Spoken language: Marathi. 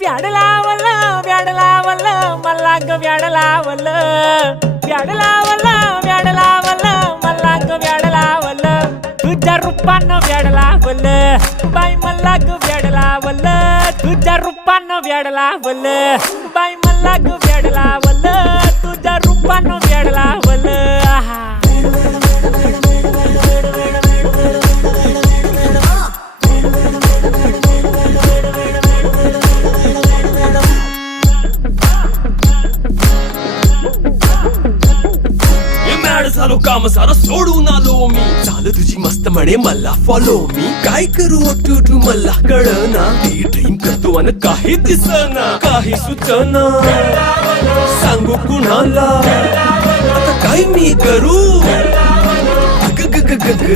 व्याड लावलं व्याड लावलं मला ग व्याड लावलं व्याड लावलं व्याड लावलं मला ग व्याड लावलं तुझ्या रूपानं व्याड लावलं बाई मला ग व्याड लावलं तुझ्या रूपानं व्याड लावलं बाई मला ग व्याड लावलं तुझ्या रूपानं व्याड लावलं आहा झालो काम सारा सोडून आलो मी झालं तुझी मस्त म्हणे मला फॉलो मी काय करू टू मला कळना ती ड्रीम करतो आणि काही दिसना काही सुचना सांगू कुणाला आता काय मी करू ग ग ग ग